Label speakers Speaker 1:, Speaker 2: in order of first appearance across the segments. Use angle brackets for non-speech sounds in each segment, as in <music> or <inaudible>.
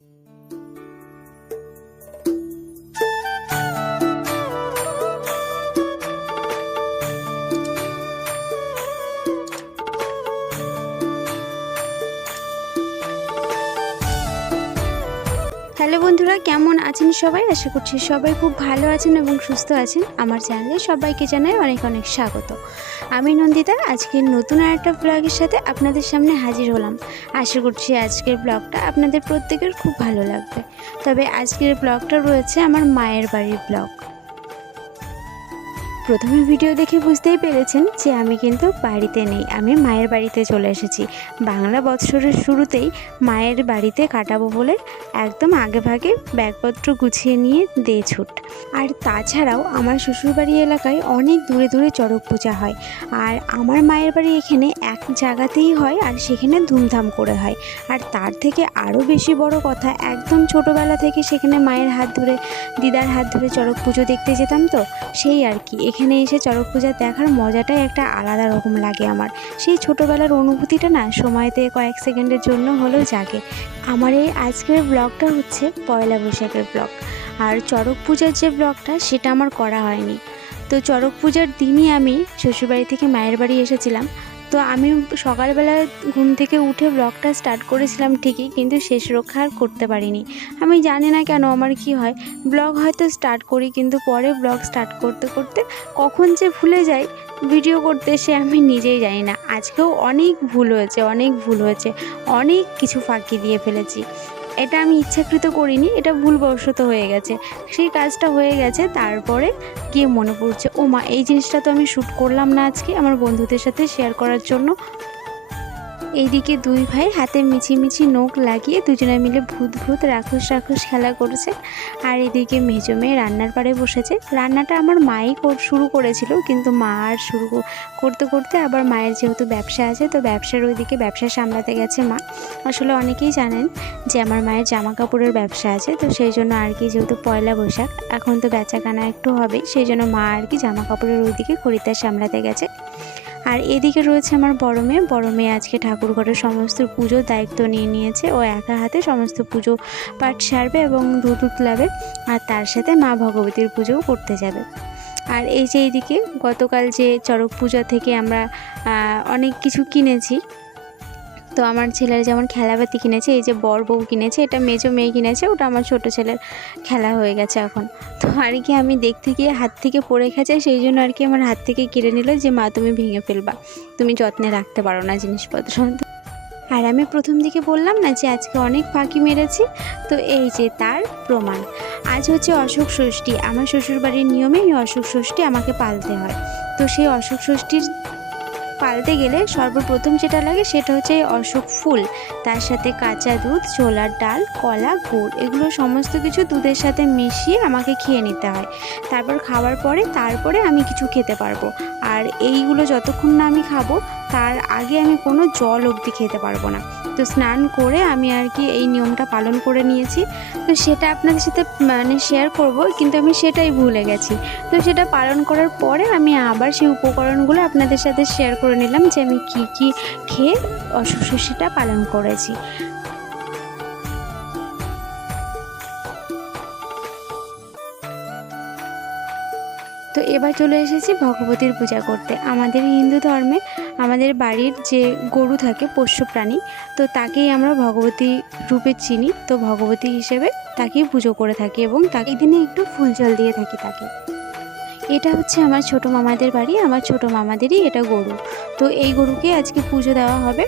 Speaker 1: Música বন্ধুরা, কেমন আছেন সবাই? আশা করছি সবাই খুব ভালো আছেন এবং সুস্থ আছেন। আমার চ্যানেলে সবাইকে জানাই অনেক অনেক স্বাগত। আমি নন্দিতা, আজকে নতুন আর একটা ব্লগের সাথে আপনাদের সামনে হাজির হলাম। আশা করছি আজকের ব্লগটা আপনাদের প্রত্যেকের খুব ভালো লাগবে। তবে আজকের ব্লগটা রয়েছে আমার মায়ের বাড়ির ব্লগ। প্রথমে ভিডিও দেখে বুঝতেই পেরেছেন যে আমি কিন্তু বাড়িতে নেই, আমি মায়ের বাড়িতে চলে এসেছি। বাংলা বৎসরের শুরুতেই মায়ের বাড়িতে কাটাবো বলে একদম আগে ভাগে ব্যাগপত্র গুছিয়ে নিয়ে দে ছুট। আর তাছাড়াও আমার শ্বশুরবাড়ি এলাকায় অনেক দূরে দূরে চড়ক পূজা হয়। আর আমার মায়ের বাড়ি এখানে এক জায়গাতেই হয় আর সেখানে ধুমধাম করে হয়। আর তার থেকে আরও বেশি বড় কথা, একদম ছোটোবেলা থেকে সেখানে মায়ের হাত ধরে, দিদার হাত ধরে চড়ক পুজো দেখতে যেতাম তো, সেই আর কি। এখানে এসে চড়ক পূজা দেখার মজাটাই একটা আলাদা রকম লাগে আমার। সেই ছোটোবেলার অনুভূতিটা না সময়তে কয়েক সেকেন্ডের জন্য হলেও জাগে। আমার এই আজকের ব্লগটা হচ্ছে পয়লা বৈশাখের ব্লগ। আর চড়ক পূজার যে ব্লগটা, সেটা আমার করা হয়নি। তো চড়ক পূজার দিনই আমি শ্বশুরবাড়ি থেকে মায়ের বাড়ি এসেছিলাম। তো আমি সকালবেলা ঘুম থেকে উঠে ব্লগটা স্টার্ট করেছিলাম ঠিকই, কিন্তু শেষ রক্ষা আর করতে পারিনি। আমি জানি না কেন আমার কি হয়, ব্লগ হয়তো স্টার্ট করি, কিন্তু পরে ব্লগ স্টার্ট করতে করতে কখন যে ভুলে যাই ভিডিও করতে সে আমি নিজেই জানি না। আজকেও অনেক ভুল হয়েছে, অনেক ভুল হয়েছে, অনেক কিছু ফাঁকি দিয়ে ফেলেছি। এটা আমি ইচ্ছাকৃত করিনি, এটা ভুলবশত হয়ে গেছে। সেই কাজটা হয়ে গেছে, তারপরে গিয়ে মনে পড়ছে ও মা এই জিনিসটা তো আমি শ্যুট করলাম না আজকে আমার বন্ধুদের সাথে শেয়ার করার জন্য। এইদিকে দুই ভাই হাতে মিছিমিছি নোখ লাগিয়ে দুজনে মিলে ভূত ভূত রাক্ষস রাক্ষস খেলা করছে। আর এদিকে মেজো মেয়ে রান্নার পাড়ে বসেছে। রান্নাটা আমার মাই শুরু করেছিল, কিন্তু মা আর শুরু করতে করতে আবার মায়ের যেহেতু ব্যবসা আছে, তো ব্যবসার ওইদিকে ব্যবসা সামলাতে গেছে মা। আসলে অনেকেই জানেন যে আমার মায়ের জামা কাপড়ের ব্যবসা আছে, তো সেই জন্য আর কি যেহেতু পয়লা বৈশাখ, এখন তো বেচাকেনা একটু হবে, সেই জন্য মা আর কি জামা কাপড়ের ওইদিকে খরিদ্দার সামলাতে গেছে। আর এদিকে রয়েছে আমার বড় মেয়ে। বড় মেয়ে আজকে ঠাকুর ঘরের সমস্ত পুজোর দায়িত্ব নিয়ে নিয়েছে। ও একা হাতে সমস্ত পুজো পাঠ সারবে এবং দুধ উতলাবে আর তার সাথে মা ভগবতীর পুজোও করতে যাবে। আর এই যে এইদিকে গতকাল যে চড়ক পূজা থেকে আমরা অনেক কিছু কিনেছি। তো আমার ছেলের যেমন খেলাপাতি কিনেছে, এই যে বর বউ কিনেছে, এটা মেজো মেয়ে কিনেছে, ওটা আমার ছোট ছেলের খেলা হয়ে গেছে এখন। তো আর কি আমি দেখতে গিয়ে হাত থেকে পড়ে গেছে, সেই জন্য আর কি আমার হাত থেকে কেড়ে নিল যে, মা, তুমি ভেঙে ফেলবা। তুমি যত্নে রাখতে পারো না জিনিসপত্র আর আমি প্রথম দিকে বললাম না যে, আজকে অনেক ফাঁকি মেরেছি। তো এই যে তার প্রমাণ। আজ হচ্ছে অশোক ষষ্ঠী। আমার শ্বশুরবাড়ির নিয়মে এই অশোক ষষ্ঠী আমাকে পালতে হয়। তো সেই অশোক ষষ্ঠীর পালতে গেলে সর্বপ্রথম যেটা লাগে সেটা হচ্ছে এই অশোক ফুল, তার সাথে কাঁচা দুধ, ছোলার ডাল, কলা, গুড়, এগুলো সমস্ত কিছু দুধের সাথে মিশিয়ে আমাকে খেয়ে নিতে হয়। তারপর খাওয়ার পরে, তারপরে আমি কিছু খেতে পারব। আর এইগুলো যতক্ষণ না আমি খাব, তার আগে আমি কোনো জল অবধি খেতে পারব না। তো স্নান করে আমি আর কি এই নিয়মটা পালন করে নিয়েছি। তো সেটা আপনাদের সাথে মানে শেয়ার করব, কিন্তু আমি সেটাই ভুলে গেছি। তো সেটা পালন করার পরে আমি আবার সেই উপকরণগুলো আপনাদের সাথে শেয়ার করে নিলাম যে আমি কি কি খেয়ে ষষ্ঠীটা পালন করেছি। তো এবার চলে এসেছি ভগবতীর পূজা করতে। আমাদের হিন্দু ধর্মে আমাদের বাড়ির যে গরু থাকে, পোষ্য প্রাণী, তো তাকেই আমরা ভগবতী রূপে চিনি। তো ভগবতী হিসেবে তাকেই পুজো করে থাকি এবং তাকে দিনে একটু ফুল জল দিয়ে থাকি তাকে। এটা হচ্ছে আমার ছোট মামাদের বাড়ি, আমার ছোট মামাদেরই এটা গরু। তো এই গরুকে আজকে পুজো দেওয়া হবে।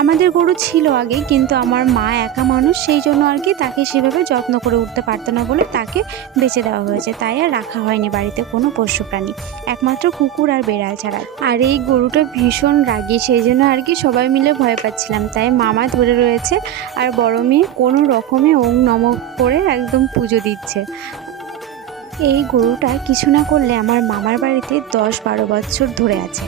Speaker 1: আমাদের গরু ছিল আগে, কিন্তু আমার মা একা মানুষ, সেই জন্য আর কি তাকে সেভাবে যত্ন করে উঠতে পারতো না বলে তাকে বেঁচে দেওয়া হয়েছে। তাই আর রাখা হয়নি বাড়িতে কোনো পোষ্য প্রাণী, একমাত্র কুকুর আর বেড়াল ছাড়া। আর এই গরুটা ভীষণ রাগী, সেই জন্য আর কি সবাই মিলে ভয় পাচ্ছিলাম। তাই মামা ধরে রয়েছে, আর বড় মেয়ে কোনো রকমে ওং নম করে একদম পুজো দিচ্ছে। এই গরুটা কিছু না করলে আমার মামার বাড়িতে দশ বারো বছর ধরে আছে।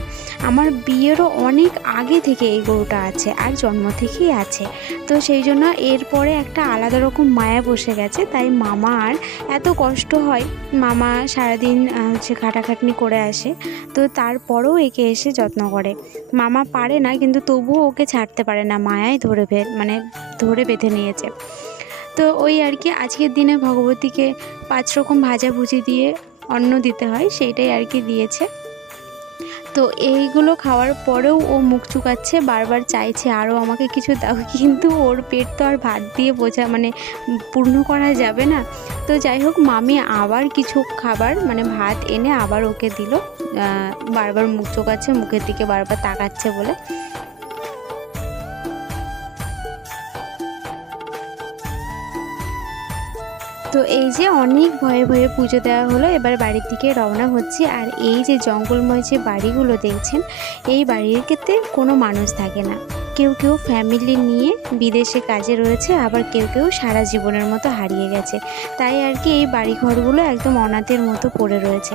Speaker 1: আমার বিয়েরও অনেক আগে থেকে এই গরুটা আছে আর জন্ম থেকেই আছে। তো সেই জন্য এরপরে একটা আলাদা রকম মায়া বসে গেছে, তাই মামা আর এত কষ্ট হয়। মামা সারাদিন হচ্ছে খাটাখাটনি করে আসে, তো তারপরেও একে এসে যত্ন করে। মামা পারে না, কিন্তু তবুও ওকে ছাড়তে পারে না, মায়াই ধরে মানে ধরে বেঁধে নিয়েছে। তো ওই আর কি, আজকের দিনে ভগবতীকে পাঁচ রকম ভাজা ভুজি দিয়ে অন্ন দিতে হয়, সেইটাই আর কি দিয়েছে। তো এইগুলো খাওয়ার পরেও ও মুখ চুকাচ্ছে, বারবার চাইছে আরও আমাকে কিছু দাও, <laughs> কিন্তু ওর পেট তো আর ভাত দিয়ে বোঝা মানে পূর্ণ করা যাবে না। তো যাই হোক, মামি আবার কিছু খাবার মানে ভাত এনে আবার ওকে দিল বারবার মুখ চোকাচ্ছে, মুখের দিকে বারবার তাকাচ্ছে বলে। তো এই যে অনেক ভয়ে ভয়ে পুজো দেওয়া হলো, এবার বাড়ির দিকে রওনা হচ্ছে। আর এই যে জঙ্গলময় যে বাড়িগুলো দেখছেন, এই বাড়ির ক্ষেত্রে কোনো মানুষ থাকে না। কেউ কেউ ফ্যামিলি নিয়ে বিদেশে কাজে রয়েছে, আবার কেউ কেউ সারা জীবনের মতো হারিয়ে গেছে। তাই আর কি এই বাড়িঘরগুলো একদম অনাথের মতো পড়ে রয়েছে।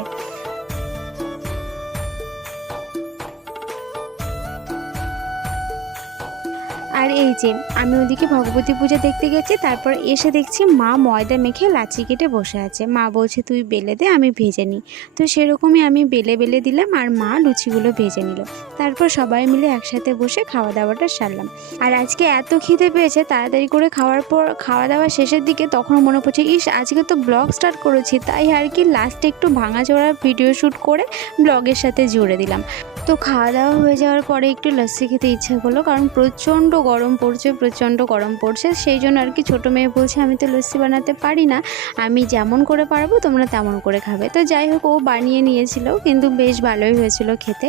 Speaker 1: আর এই যে, আমি ওদিকে ভগবতী পুজো দেখতে গেছি, তারপর এসে দেখছি মা ময়দা মেখে লাচি কেটে বসে আছে। মা বলছে, তুই বেলে দে, আমি ভেজে নিই। তো সেরকমই আমি বেলে বেলে দিলাম আর মা লুচিগুলো ভেজে নিল। তারপর সবাই মিলে একসাথে বসে খাওয়া দাওয়াটা সারলাম। আর আজকে এত খিদে পেয়েছে, তাড়াতাড়ি করে খাওয়ার পর খাওয়া দাওয়া শেষের দিকে তখন মনে পড়ছে, ইস, আজকে তো ব্লগ স্টার্ট করেছি। তাই আর কি লাস্টে একটু ভাঙাচোরা ভিডিও শ্যুট করে ব্লগের সাথে জুড়ে দিলাম। তো খাওয়া দাওয়া হয়ে যাওয়ার পরে একটু লস্যি খেতে ইচ্ছা করল, কারণ প্রচণ্ড গরম পড়ছে, প্রচণ্ড গরম পড়ছে, সেই জন্য আর কি ছোটো মেয়ে বলছে, আমি তো লস্যি বানাতে পারি না, আমি যেমন করে পারব তোমরা তেমন করে খাবে। তো যাই হোক, ও বানিয়ে নিয়েছিল, কিন্তু বেশ ভালোই হয়েছিল খেতে।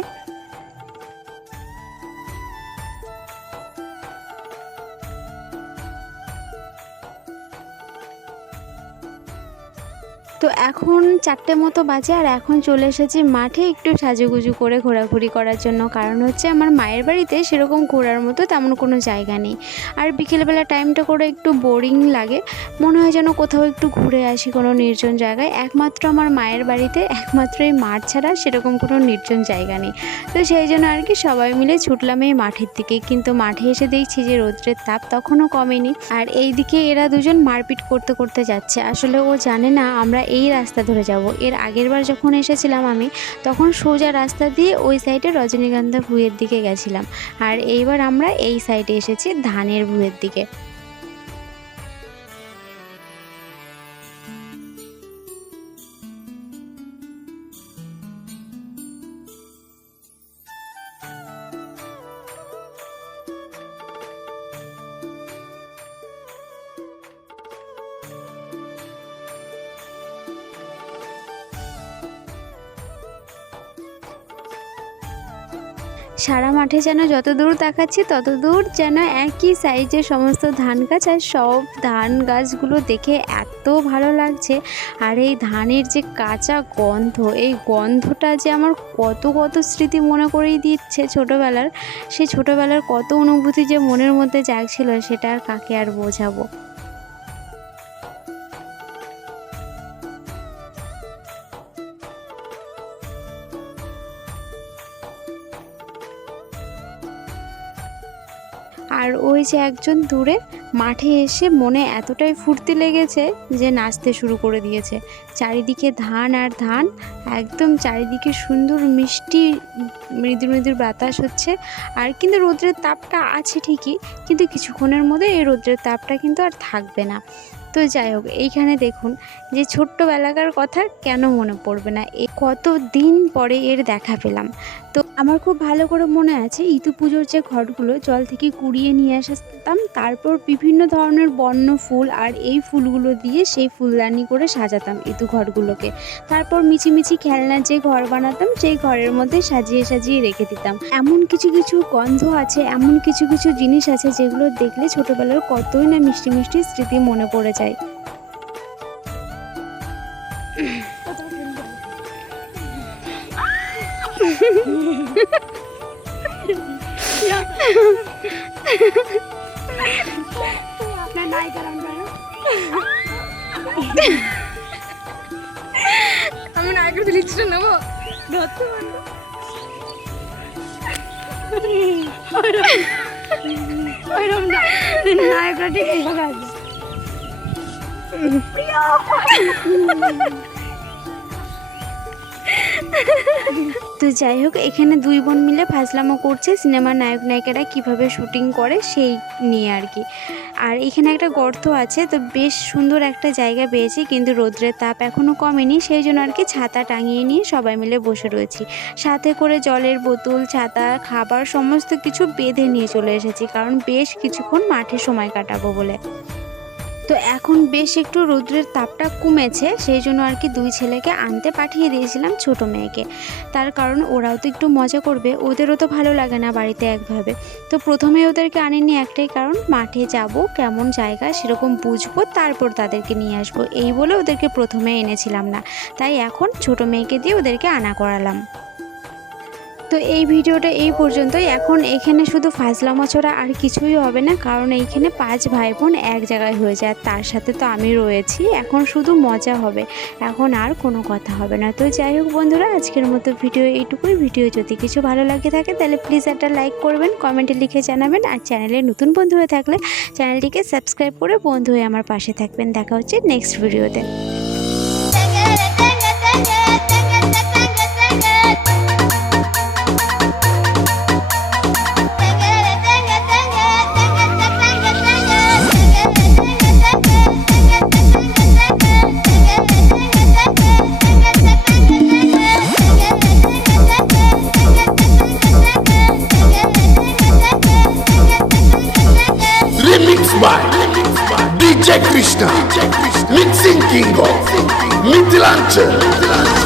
Speaker 1: তো এখন চারটে মতো বাজে আর এখন চলে এসেছি মাঠে একটু সাজুগুজু করে ঘোরাঘুরি করার জন্য। কারণ হচ্ছে আমার মায়ের বাড়িতে সেরকম ঘোরার মতো তেমন কোনো জায়গা নেই। আর বিকেলবেলা টাইমটা করে একটু বোরিং লাগে। মনে হয় যেন কোথাও একটু ঘুরে আসি কোনো নির্জন জায়গায়। একমাত্র আমার মায়ের বাড়িতে, একমাত্র এই মাঠ ছাড়া সেরকম কোনো নির্জন জায়গা নেই। তো সেই জন্য আর কি সবাই মিলে ছুটলাম এই মাঠের দিকে। কিন্তু মাঠে এসে দেখছি যে রৌদ্রের তাপ তখনও কমেনি। আর এই দিকে এরা দুজন মারপিট করতে করতে যাচ্ছে। আসলে ও জানে না আমরা এই রাস্তা ধরে যাব। এর আগের বার যখন এসেছিলাম আমি, তখন সোজা রাস্তা দিয়ে ওই সাইডে রজনীগন্ধা ভুঁয়ের দিকে গেছিলাম। আর এইবার আমরা এই সাইডে এসেছি ধানের ভুঁয়ের দিকে। সারা মাঠে যেন যত দূর তাকাচ্ছি, তত দূর যেন একই সাইজের সমস্ত ধান গাছ আর সব ধান গাছগুলো দেখে এত ভালো লাগছে। আর এই ধানের যে কাঁচা গন্ধ, এই গন্ধটা যে আমার কত কত স্মৃতি মনে করেই দিচ্ছে ছোটোবেলার সেই ছোটোবেলার কত অনুভূতি যে মনের মধ্যে জাগছিল, সেটা আর কাকে আর বোঝাবো? আর ওই যে একজন দূরে মাঠে এসে মনে এতটাই ফুর্তি লেগেছে যে নাচতে শুরু করে দিয়েছে। চারিদিকে ধান আর ধান, একদম চারিদিকে সুন্দর মিষ্টি, মৃদু মৃদুর বাতাস হচ্ছে। আর কিন্তু রৌদ্রের তাপটা আছে ঠিকই, কিন্তু কিছুক্ষণের মধ্যে এই রৌদ্রের তাপটা কিন্তু আর থাকবে না। তো যাই হোক, এইখানে দেখুন যে ছোট্টবেলাকার কথা কেন মনে পড়বে না? এ কত দিন পরে এর দেখা পেলাম? তো আমার খুব ভালো করে মনে আছে ইতু পুজোর যে ঘটগুলো জল থেকে কুড়িয়ে নিয়ে আসতাম। তারপর বিভিন্ন ধরনের বন্য ফুল আর এই ফুলগুলো দিয়ে সেই ফুলদানি করে সাজাতাম ইতু ঘরগুলোকে। তারপর মিছিমিছি খেলনার যে ঘর বানাতাম, সেই ঘরের মধ্যে সাজিয়ে সাজিয়ে রেখে দিতাম। এমন কিছু কিছু গন্ধ আছে, এমন কিছু কিছু জিনিস আছে যেগুলো দেখলে ছোটবেলার কতই না মিষ্টি মিষ্টি স্মৃতি মনে পড়ে যায়।
Speaker 2: আমি নায়কের ফিলিংসটা নেব। ধরতে পারব ওইরকম না নায়করা ঠিক এইভাবে আছে
Speaker 1: তো যাই হোক, এখানে দুই বোন মিলে ফাজলামো করছে সিনেমার নায়ক নায়িকারা কীভাবে শুটিং করে সেই নিয়ে আর কি। আর এখানে একটা গর্ত আছে, তো বেশ সুন্দর একটা জায়গা পেয়েছি, কিন্তু রোদ্রের তাপ এখনও কমেনি, সেই জন্য আর কি ছাতা টাঙিয়ে নিয়ে সবাই মিলে বসে রয়েছি। সাথে করে জলের বোতল, ছাতা, খাবার, সমস্ত কিছু বেঁধে নিয়ে চলে এসেছি, কারণ বেশ কিছুক্ষণ মাঠে সময় কাটাবো বলে। তো এখন বেশ একটু রৌদ্রের তাপটা কমেছে, সেই জন্য আর কি দুই ছেলেকে আনতে পাঠিয়ে দিয়েছিলাম ছোট মেয়েকে। তার কারণ ওরাও তো একটু মজা করবে, ওদেরও তো ভালো লাগে না বাড়িতে একভাবে। তো প্রথমে ওদেরকে আনিনি একটাই কারণ, মাঠে যাব, কেমন জায়গা সেরকম বুঝব, তারপর তাদেরকে নিয়ে আসব। এই বলে ওদেরকে প্রথমে এনেছিলাম না। তাই এখন ছোট মেয়েকে দিয়ে ওদেরকে আনা করালাম। তো এই ভিডিওটা এই পর্যন্তই। এখন এখানে শুধু ফাজলামো ছড়া আর কিছুই হবে না, কারণ এইখানে পাঁচ ভাই বোন এক জায়গায় হয়ে যায় আর তার সাথে তো আমি রয়েছি। এখন শুধু মজা হবে, এখন আর কোনো কথা হবে না। তো যাই হোক বন্ধুরা, আজকের মতো ভিডিও এইটুকুই। ভিডিও যদি কিছু ভালো লাগে থাকে, তাহলে প্লিজ একটা লাইক করবেন কমেন্টে লিখে জানাবেন, আর চ্যানেলে নতুন বন্ধু হয়ে থাকলে চ্যানেলটিকে সাবস্ক্রাইব করে বন্ধু হয়ে আমার পাশে থাকবেন। দেখা হচ্ছে নেক্সট ভিডিওতে
Speaker 3: Mixing king of Midland. mit.